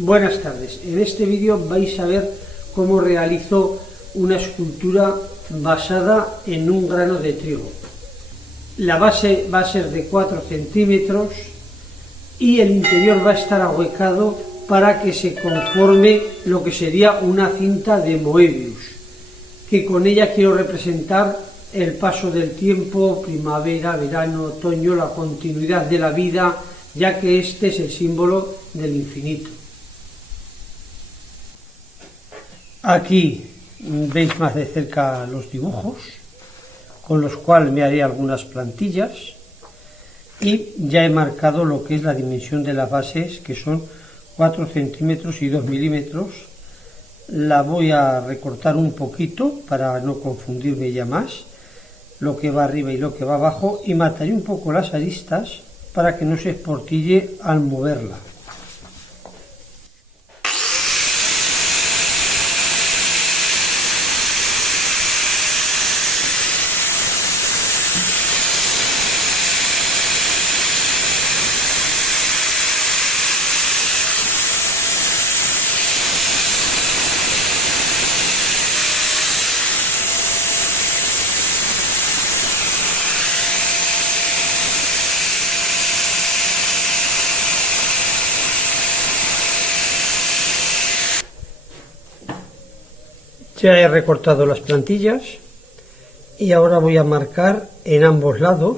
Buenas tardes, en este vídeo vais a ver cómo realizo una escultura basada en un grano de trigo. La base va a ser de 4 centímetros y el interior va a estar ahuecado para que se conforme lo que sería una cinta de Moebius, que con ella quiero representar el paso del tiempo, primavera, verano, otoño, la continuidad de la vida, ya que este es el símbolo del infinito. Aquí veis más de cerca los dibujos, con los cuales me haré algunas plantillas, y ya he marcado lo que es la dimensión de las bases, que son 4 centímetros y 2 milímetros. La voy a recortar un poquito para no confundirme ya más, lo que va arriba y lo que va abajo, y mataré un poco las aristas para que no se esportille al moverla. Ya he recortado las plantillas y ahora voy a marcar en ambos lados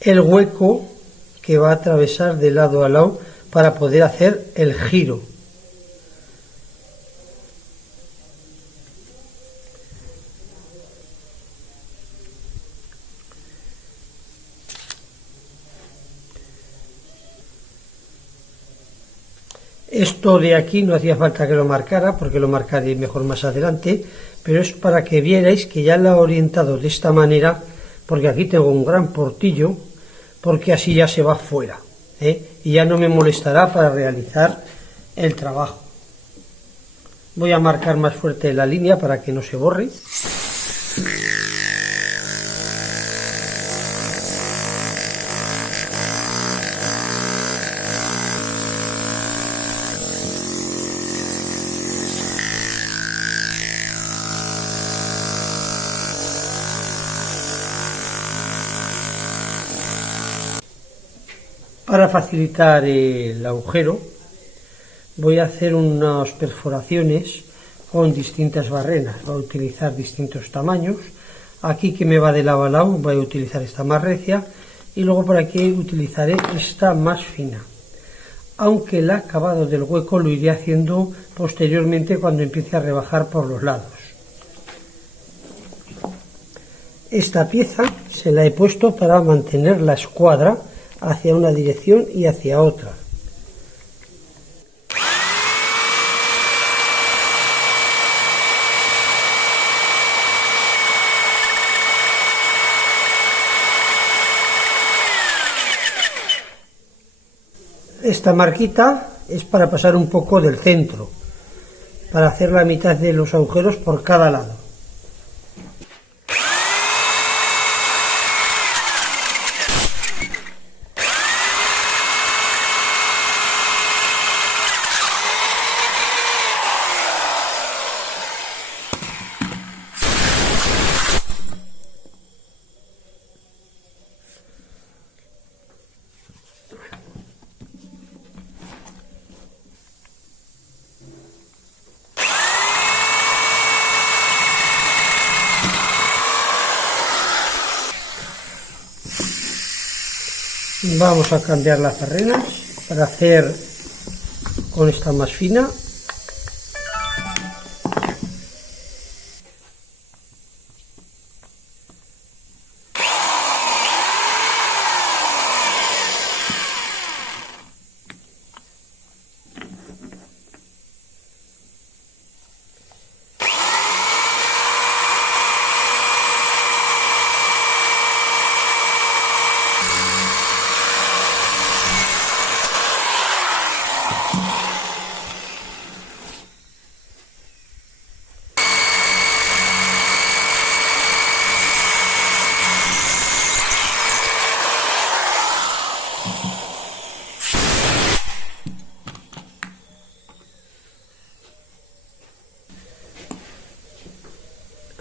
el hueco que va a atravesar de lado a lado para poder hacer el giro. Esto de aquí no hacía falta que lo marcara, porque lo marcaré mejor más adelante, pero es para que vierais que ya la he orientado de esta manera, porque aquí tengo un gran portillo, porque así ya se va fuera, y ya no me molestará para realizar el trabajo. Voy a marcar más fuerte la línea para que no se borre. Para facilitar el agujero voy a hacer unas perforaciones con distintas barrenas. Voy a utilizar distintos tamaños. Aquí, que me va de lado a lado, voy a utilizar esta más recia, y luego por aquí utilizaré esta más fina, aunque el acabado del hueco lo iré haciendo posteriormente cuando empiece a rebajar por los lados. Esta pieza se la he puesto para mantener la escuadra hacia una dirección y hacia otra. Esta marquita es para pasar un poco del centro, para hacer la mitad de los agujeros por cada lado. Vamos a cambiar las barrenas para hacer con esta más fina.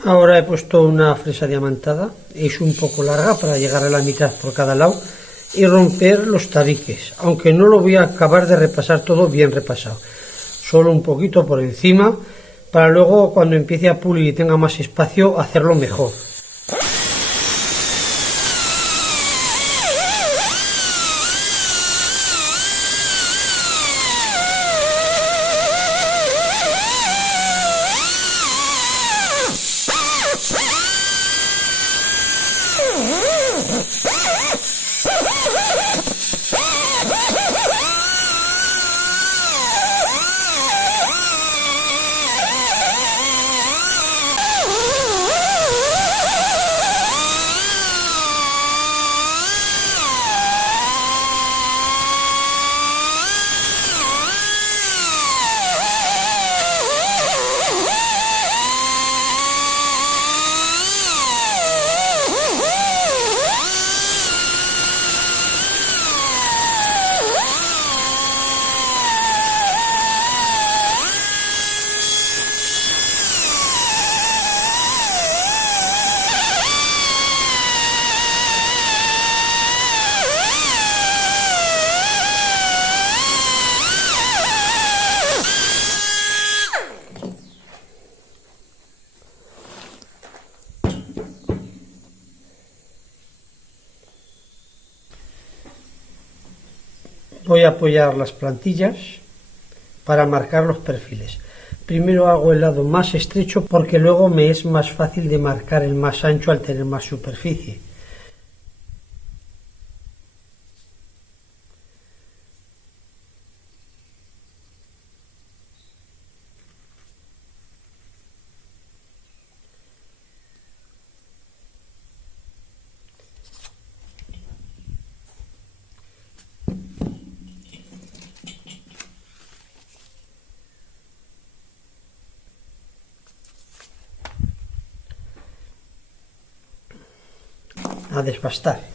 Ahora he puesto una fresa diamantada, es un poco larga para llegar a la mitad por cada lado y romper los tabiques, aunque no lo voy a acabar de repasar todo bien repasado, solo un poquito por encima para luego cuando empiece a pulir y tenga más espacio hacerlo mejor. Voy a apoyar las plantillas para marcar los perfiles. Primero hago el lado más estrecho porque luego me es más fácil de marcar el más ancho al tener más superficie. A desbastar.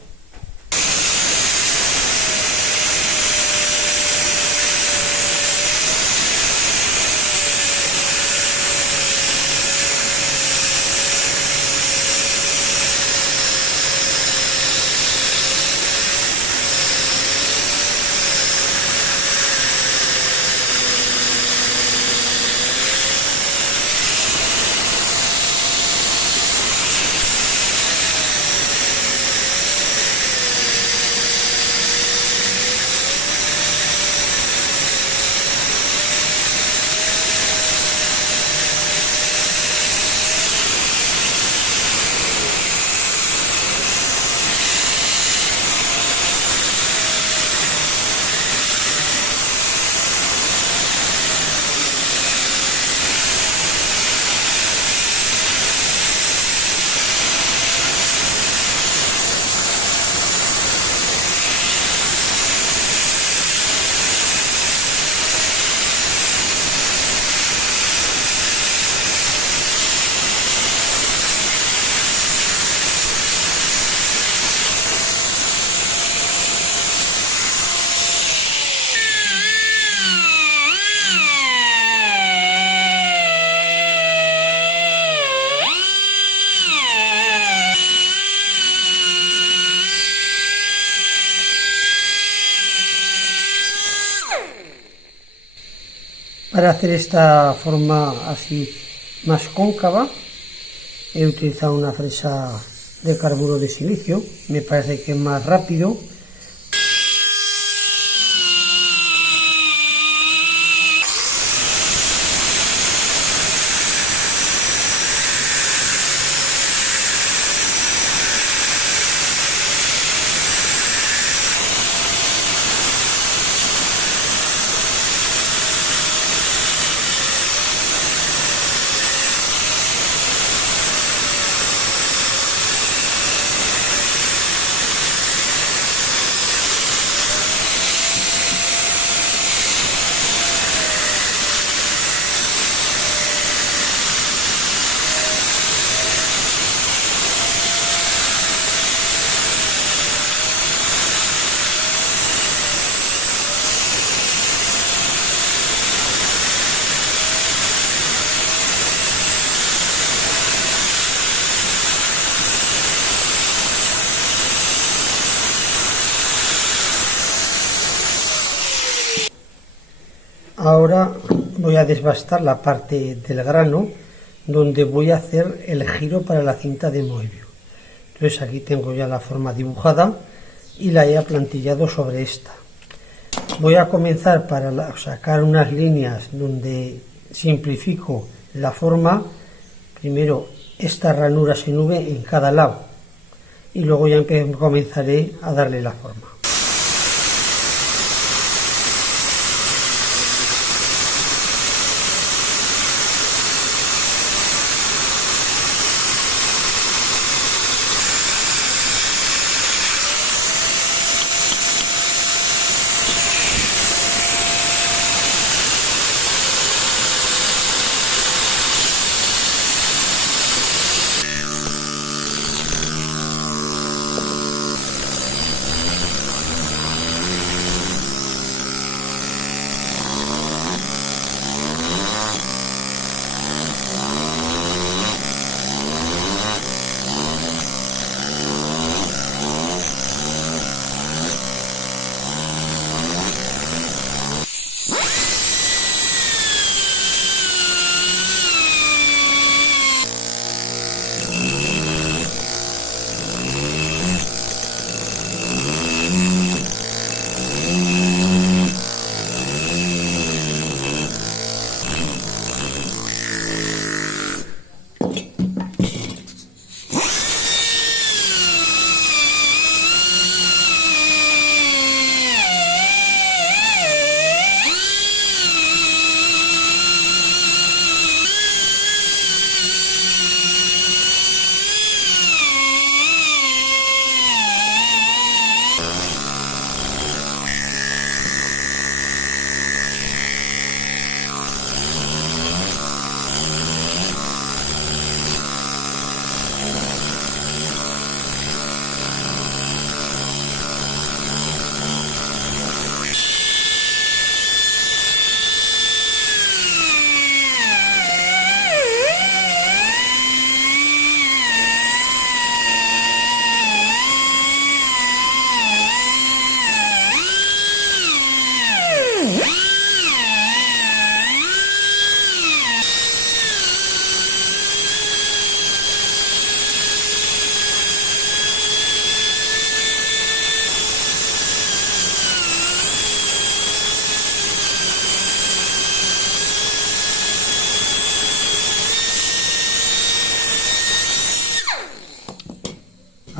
Para hacer esta forma así más cóncava he utilizado una fresa de carburo de silicio, me parece que es más rápido. Ahora voy a desbastar la parte del grano donde voy a hacer el giro para la cinta de Moebius. Entonces aquí tengo ya la forma dibujada y la he aplantillado sobre esta. Voy a comenzar para sacar unas líneas donde simplifico la forma. Primero esta ranura sin V en cada lado y luego ya comenzaré a darle la forma.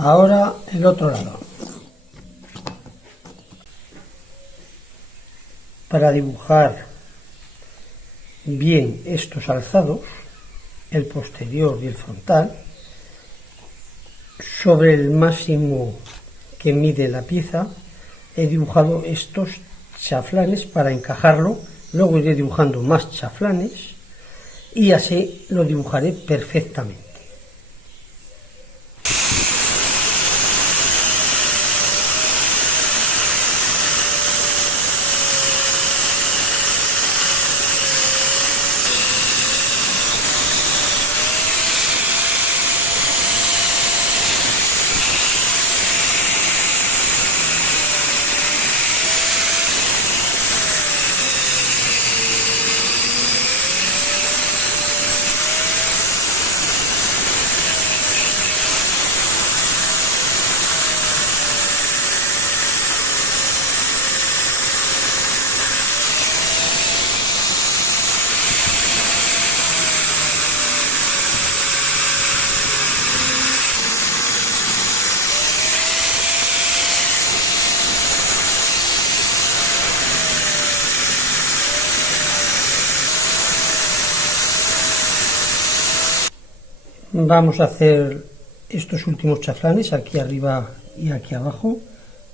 Ahora el otro lado. Para dibujar bien estos alzados, el posterior y el frontal, sobre el máximo que mide la pieza, he dibujado estos chaflanes para encajarlo. Luego iré dibujando más chaflanes y así lo dibujaré perfectamente. Vamos a hacer estos últimos chaflanes aquí arriba y aquí abajo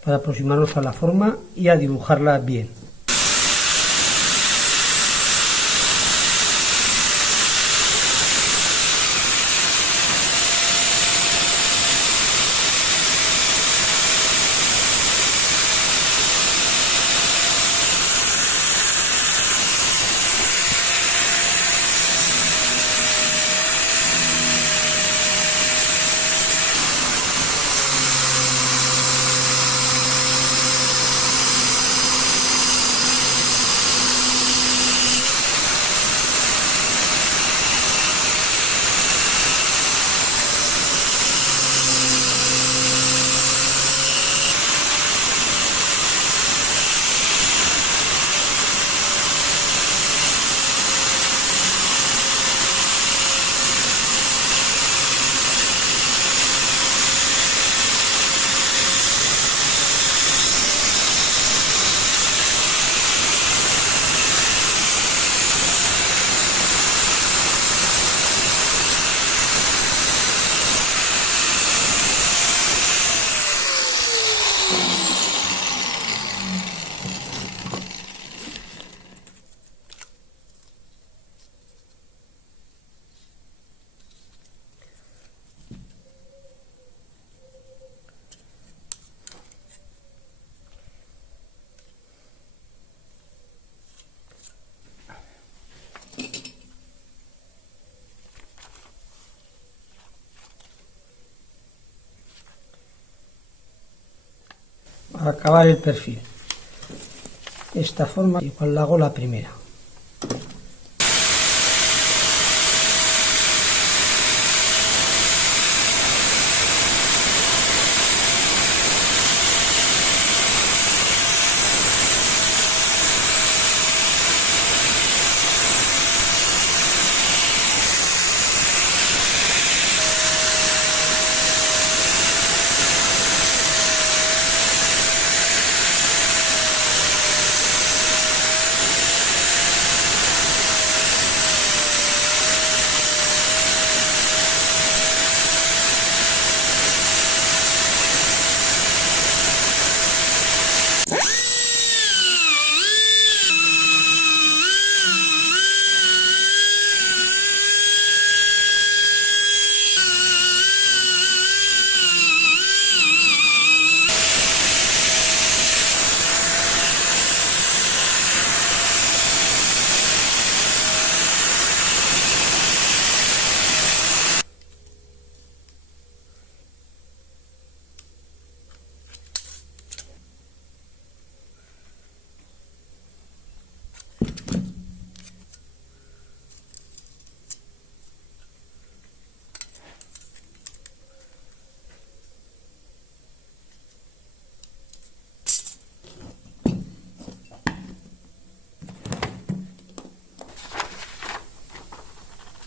para aproximarnos a la forma y a dibujarla bien. acabar el perfil. De esta forma, igual la hago la primera.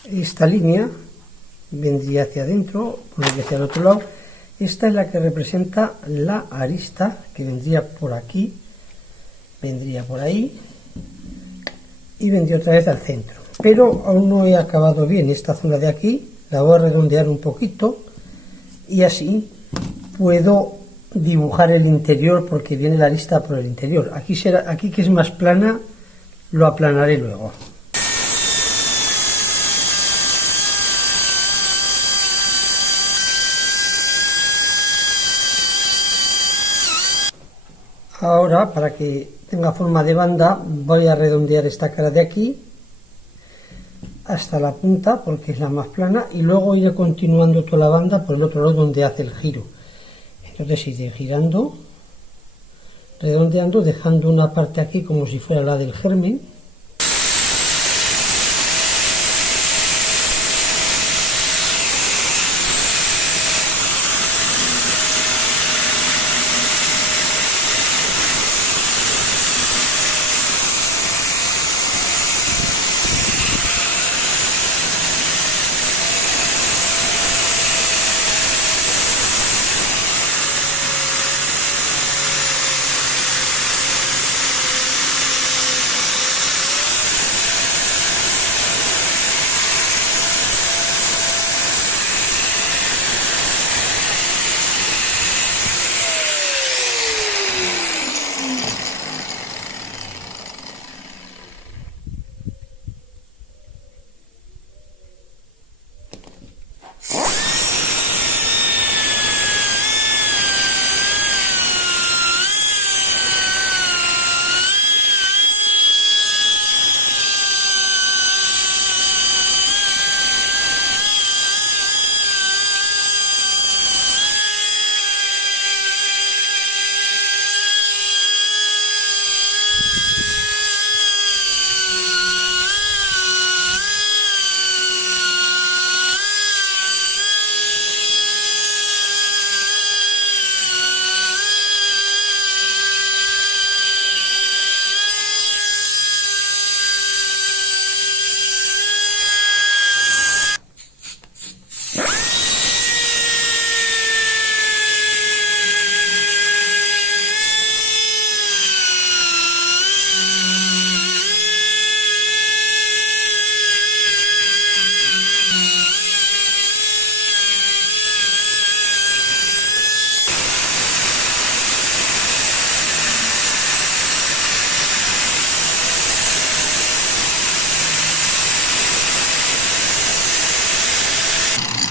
Esta línea vendría hacia adentro, pondría hacia el otro lado. Esta es la que representa la arista, que vendría por aquí, vendría por ahí y vendría otra vez al centro. Pero aún no he acabado bien esta zona de aquí, la voy a redondear un poquito y así puedo dibujar el interior, porque viene la arista por el interior. Aquí que es más plana, lo aplanaré luego. Ahora, para que tenga forma de banda, voy a redondear esta cara de aquí hasta la punta, porque es la más plana, y luego iré continuando toda la banda por el otro lado donde hace el giro. Entonces iré girando, redondeando, dejando una parte aquí como si fuera la del germen.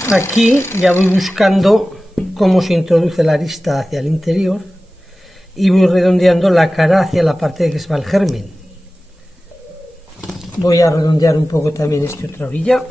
Aquí ya voy buscando cómo se introduce la arista hacia el interior y voy redondeando la cara hacia la parte de que se va el germen. Voy a redondear un poco también esta otra orilla.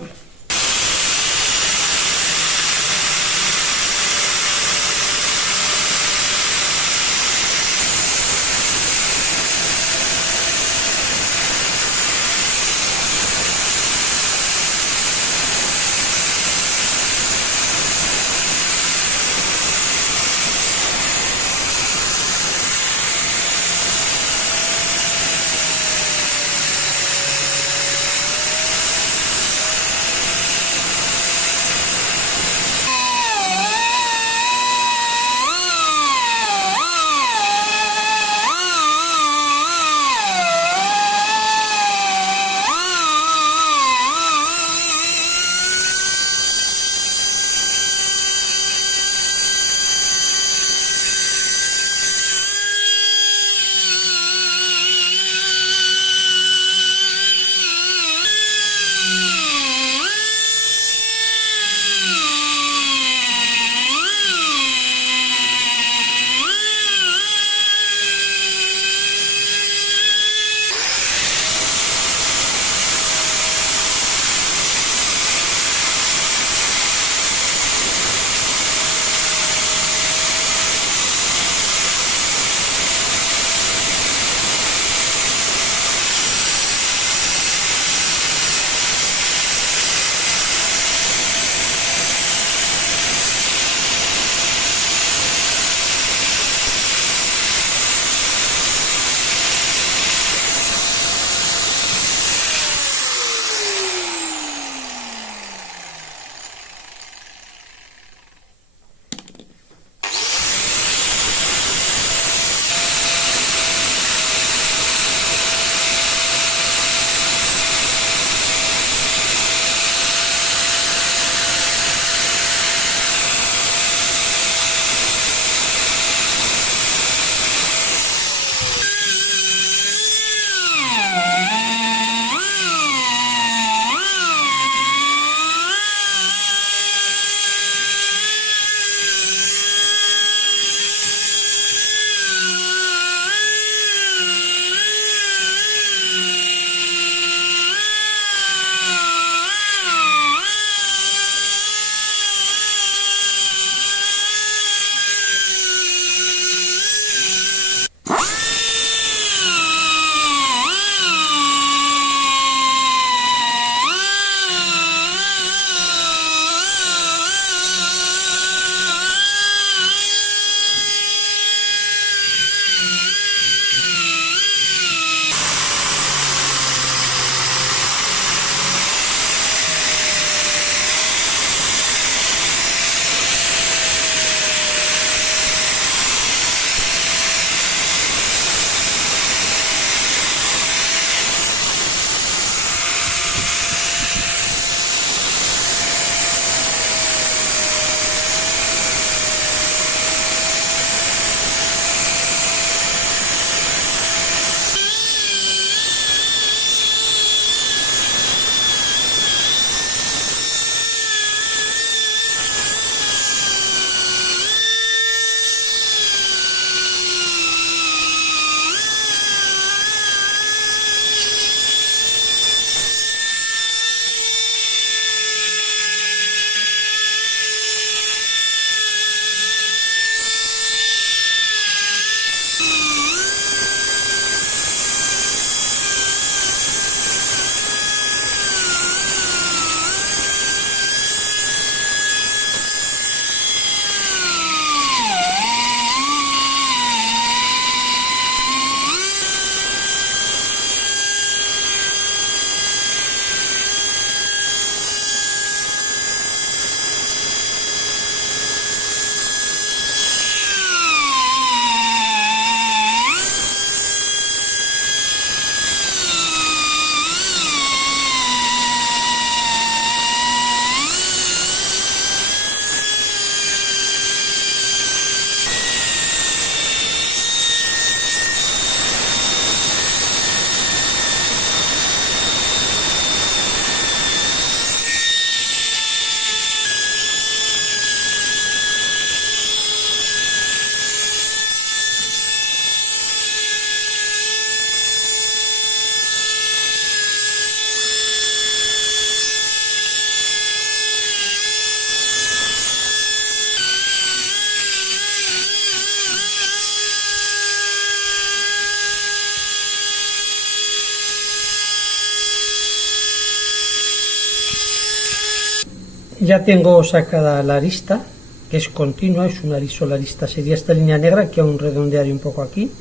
Ya tengo sacada la arista, que es continua, es una sola arista, sería esta línea negra, que aún redondearé un poco aquí,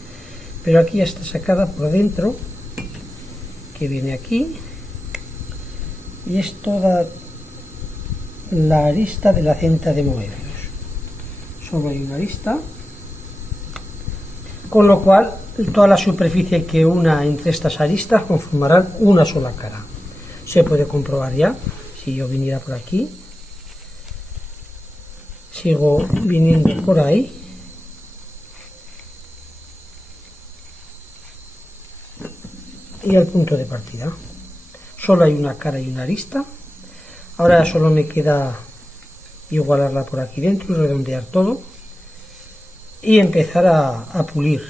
pero aquí ya está sacada por dentro, que viene aquí, y es toda la arista de la cinta de Moebius. Solo hay una arista, con lo cual toda la superficie que una entre estas aristas conformarán una sola cara. Se puede comprobar ya, si yo viniera por aquí, sigo viniendo por ahí, y el punto de partida. Solo hay una cara y una arista. Ahora solo me queda igualarla por aquí dentro y redondear todo y empezar a pulir.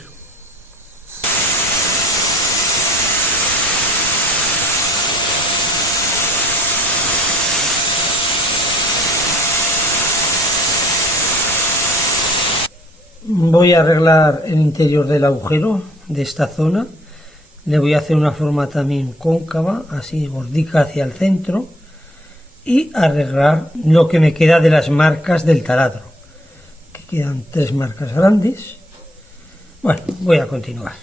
Voy a arreglar el interior del agujero de esta zona. Le voy a hacer una forma también cóncava, así gordica hacia el centro, y arreglar lo que me queda de las marcas del taladro, que quedan 3 marcas grandes. Bueno, voy a continuar.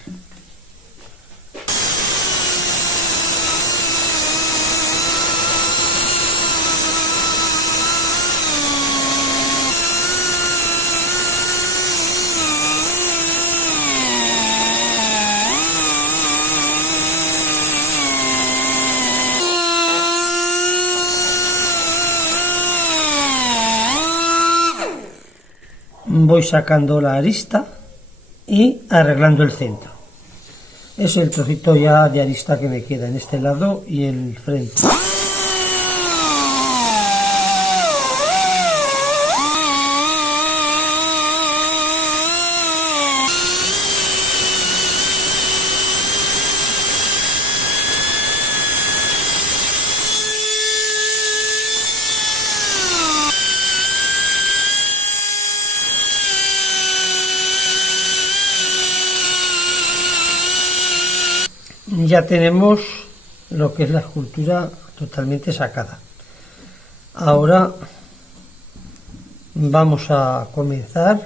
Voy sacando la arista y arreglando el centro. Es el trocito ya de arista que me queda en este lado y en el frente. Ya tenemos lo que es la escultura totalmente sacada. Ahora vamos a comenzar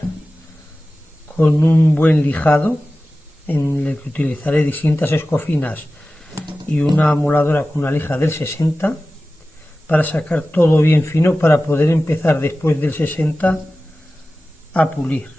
con un buen lijado en el que utilizaré distintas escofinas y una moladora con una lija del 60 para sacar todo bien fino, para poder empezar después del 60 a pulir.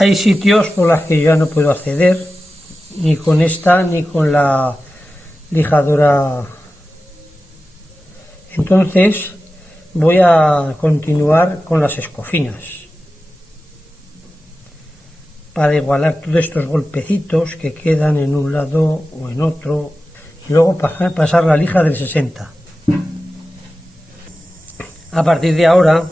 Hay sitios por los que ya no puedo acceder, ni con esta ni con la lijadora. Entonces voy a continuar con las escofinas para igualar todos estos golpecitos que quedan en un lado o en otro, y luego pasar la lija del 60. A partir de ahora,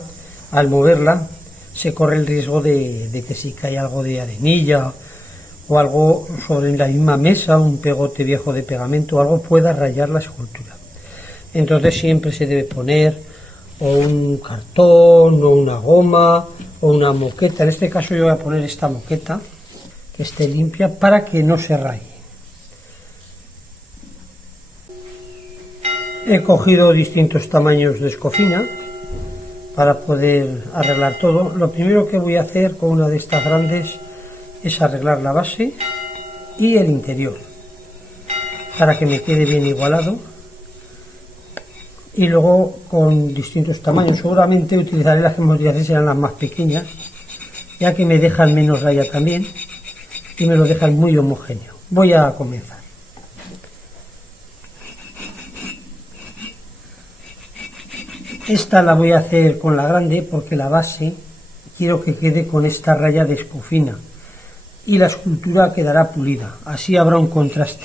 al moverla, se corre el riesgo de que si cae algo de arenilla o algo sobre la misma mesa, un pegote viejo de pegamento o algo, pueda rayar la escultura. Entonces siempre se debe poner o un cartón o una goma o una moqueta. En este caso yo voy a poner esta moqueta que esté limpia para que no se raye. He cogido distintos tamaños de escofina para poder arreglar todo. Lo primero que voy a hacer con una de estas grandes es arreglar la base y el interior para que me quede bien igualado, y luego con distintos tamaños. Seguramente utilizaré las que me voy a hacer, serán las más pequeñas, ya que me dejan menos raya también y me lo dejan muy homogéneo. Voy a comenzar. Esta la voy a hacer con la grande porque la base quiero que quede con esta raya de escofina y la escultura quedará pulida, así habrá un contraste.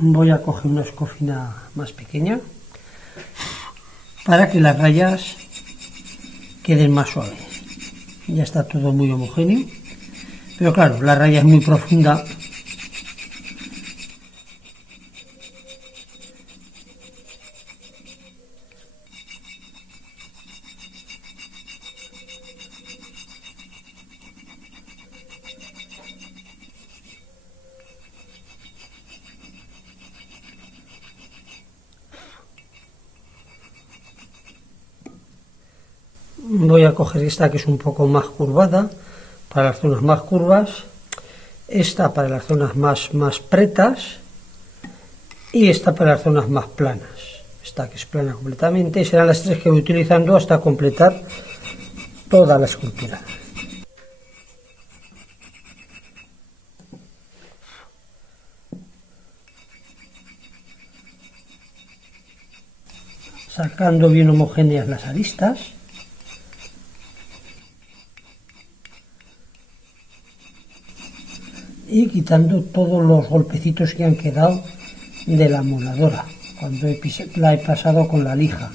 Voy a coger una escofina más pequeña para que las rayas queden más suaves. Ya está todo muy homogéneo, pero claro, la raya es muy profunda. Voy a coger esta que es un poco más curvada para las zonas más curvas, esta para las zonas más pretas y esta para las zonas más planas. Esta que es plana completamente, serán las tres que voy utilizando hasta completar toda la escultura. Sacando bien homogéneas las aristas. Y quitando todos los golpecitos que han quedado de la moladora cuando la he pasado con la lija.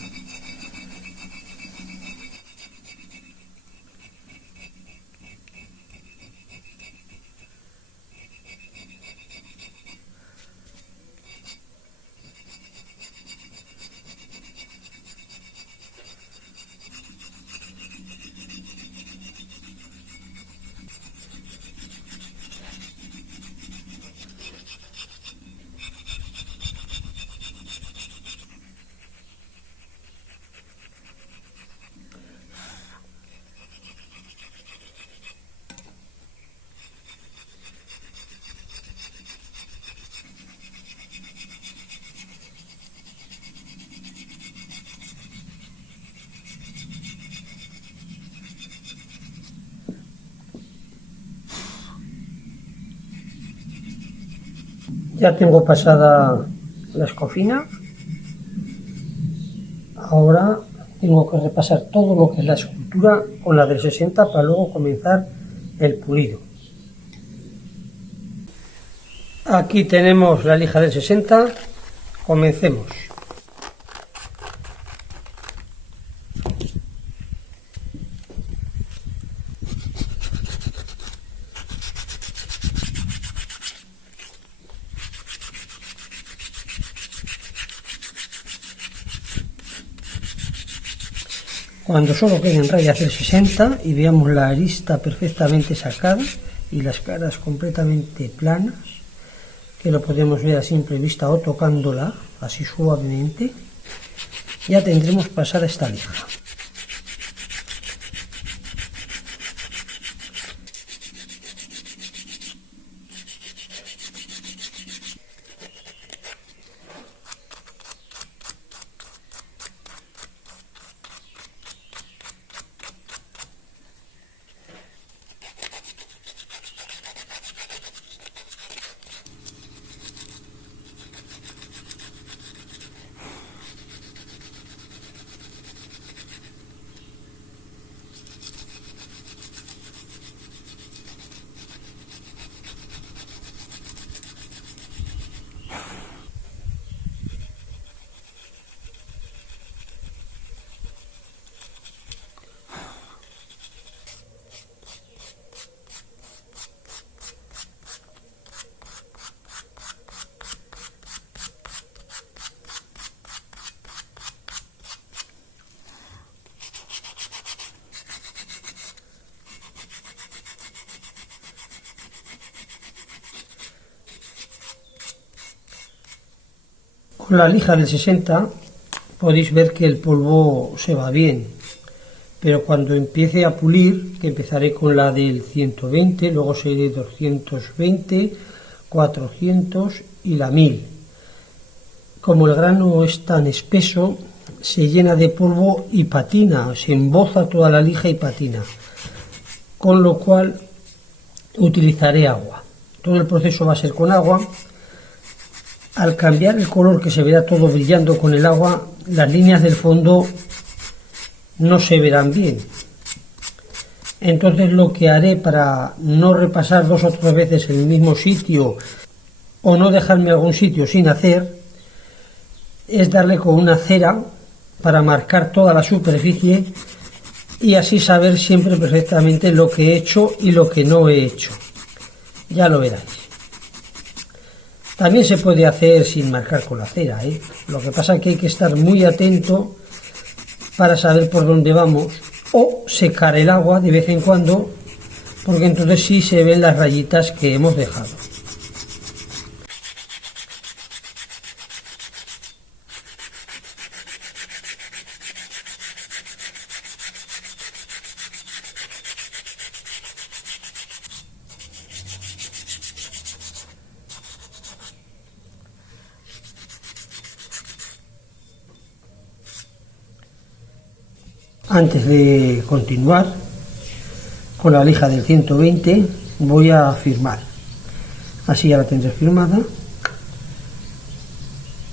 Ya tengo pasada la escofina. Ahora tengo que repasar todo lo que es la escultura con la del 60 para luego comenzar el pulido. Aquí tenemos la lija del 60, comencemos. Cuando solo queden rayas del 60 y veamos la arista perfectamente sacada y las caras completamente planas, que lo podemos ver a simple vista o tocándola así suavemente, ya tendremos pasada esta lija. Con la lija del 60 podéis ver que el polvo se va bien, pero cuando empiece a pulir, que empezaré con la del 120, luego seguiré 220, 400 y la 1000. Como el grano es tan espeso, se llena de polvo y patina, se emboza toda la lija y patina, con lo cual utilizaré agua. Todo el proceso va a ser con agua. Al cambiar el color, que se verá todo brillando con el agua, las líneas del fondo no se verán bien. Entonces lo que haré para no repasar 2 o 3 veces en el mismo sitio o no dejarme algún sitio sin hacer, es darle con una cera para marcar toda la superficie y así saber siempre perfectamente lo que he hecho y lo que no he hecho. Ya lo veráis. También se puede hacer sin marcar con la cera, ¿eh? Lo que pasa es que hay que estar muy atento para saber por dónde vamos, o secar el agua de vez en cuando, porque entonces sí se ven las rayitas que hemos dejado. Antes de continuar con la lija del 120 voy a firmar, así ya la tendré firmada,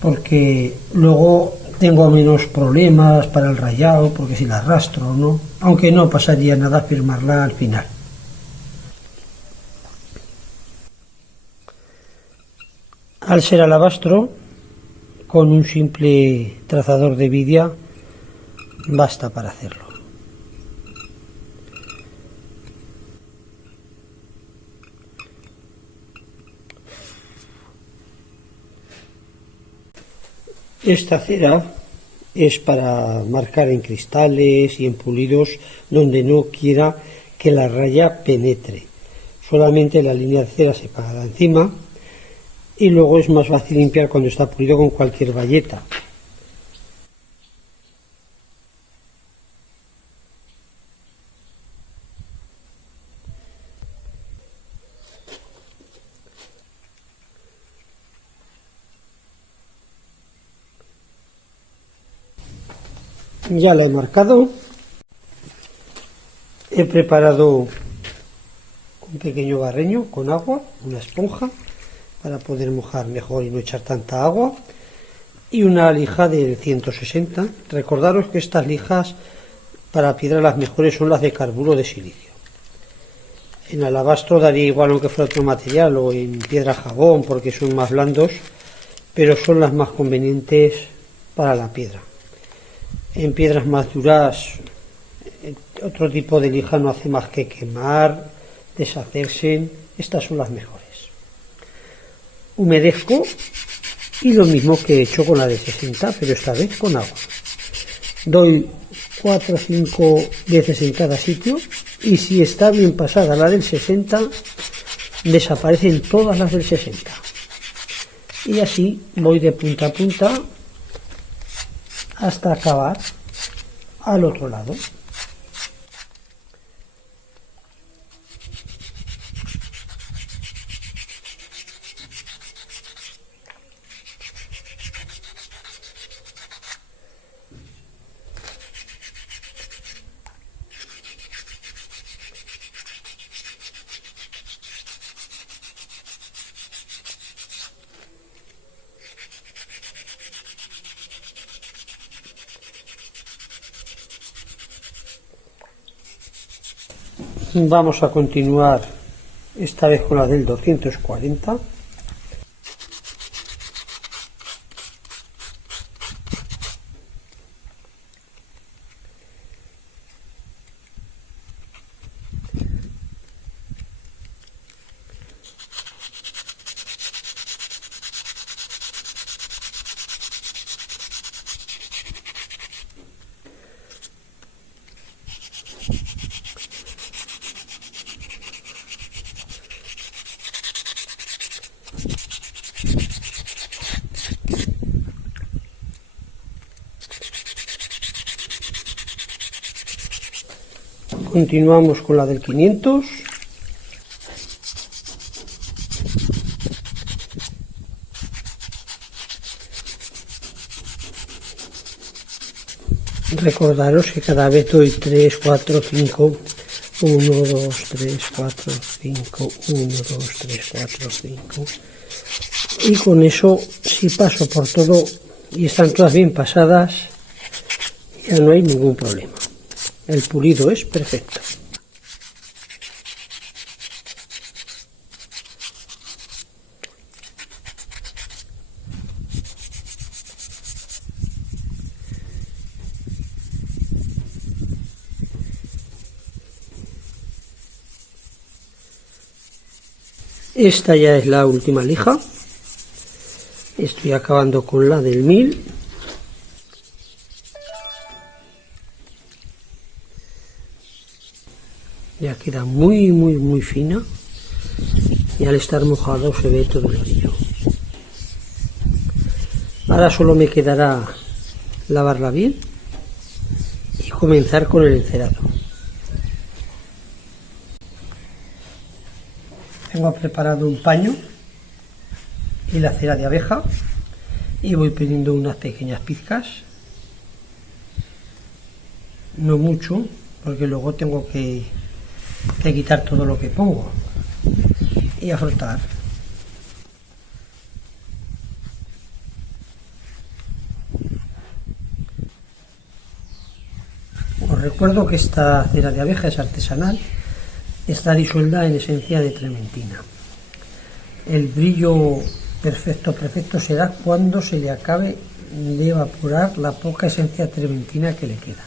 porque luego tengo menos problemas para el rayado, porque si la arrastro o no, aunque no pasaría nada firmarla al final. Al ser alabastro, con un simple trazador de vidia basta para hacerlo. Esta cera es para marcar en cristales y en pulidos donde no quiera que la raya penetre. Solamente la línea de cera se pagará encima y luego es más fácil limpiar cuando está pulido con cualquier bayeta. Ya la he marcado, he preparado un pequeño barreño con agua, una esponja para poder mojar mejor y no echar tanta agua, y una lija del 160. Recordaros que estas lijas para piedras las mejores son las de carburo de silicio. En alabastro daría igual aunque fuera otro material, o en piedra jabón, porque son más blandos, pero son las más convenientes para la piedra. En piedras más duras, otro tipo de lija no hace más que quemar, deshacerse. Estas son las mejores. Humedezco y lo mismo que he hecho con la de 60, pero esta vez con agua. Doy 4 o 5 veces en cada sitio, y si está bien pasada la del 60, desaparecen todas las del 60. Y así voy de punta a punta hasta acabar al otro lado. Vamos a continuar esta vez con la del 240. Continuamos con la del 500. Recordaros que cada vez doy 3, 4, 5, 1, 2, 3, 4, 5, 1, 2, 3, 4, 5. Y con eso, si paso por todo y están todas bien pasadas, ya no hay ningún problema. El pulido es perfecto. Esta ya es la última lija. Estoy acabando con la del 1000. Ya queda muy fina, y al estar mojado se ve todo el brillo. Ahora solo me quedará lavarla bien y comenzar con el encerado. Tengo preparado un paño y la cera de abeja, y voy poniendo unas pequeñas pizcas, no mucho, porque luego tengo que quitar todo lo que pongo, y a frotar. Os recuerdo que esta cera de abeja es artesanal, está disuelta en esencia de trementina. El brillo perfecto será cuando se le acabe de evaporar la poca esencia trementina que le queda.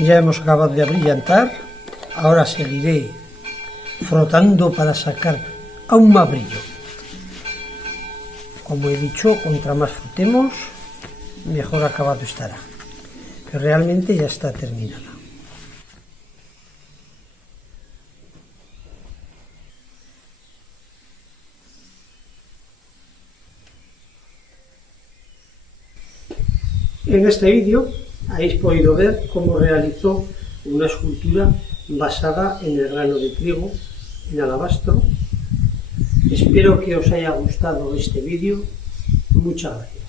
Ya hemos acabado de abrillantar, ahora seguiré frotando para sacar aún más brillo. Como he dicho, contra más frotemos, mejor acabado estará, que realmente ya está terminada. En este vídeo Habéis podido ver cómo realizó una escultura basada en el grano de trigo en alabastro. Espero que os haya gustado este vídeo. Muchas gracias.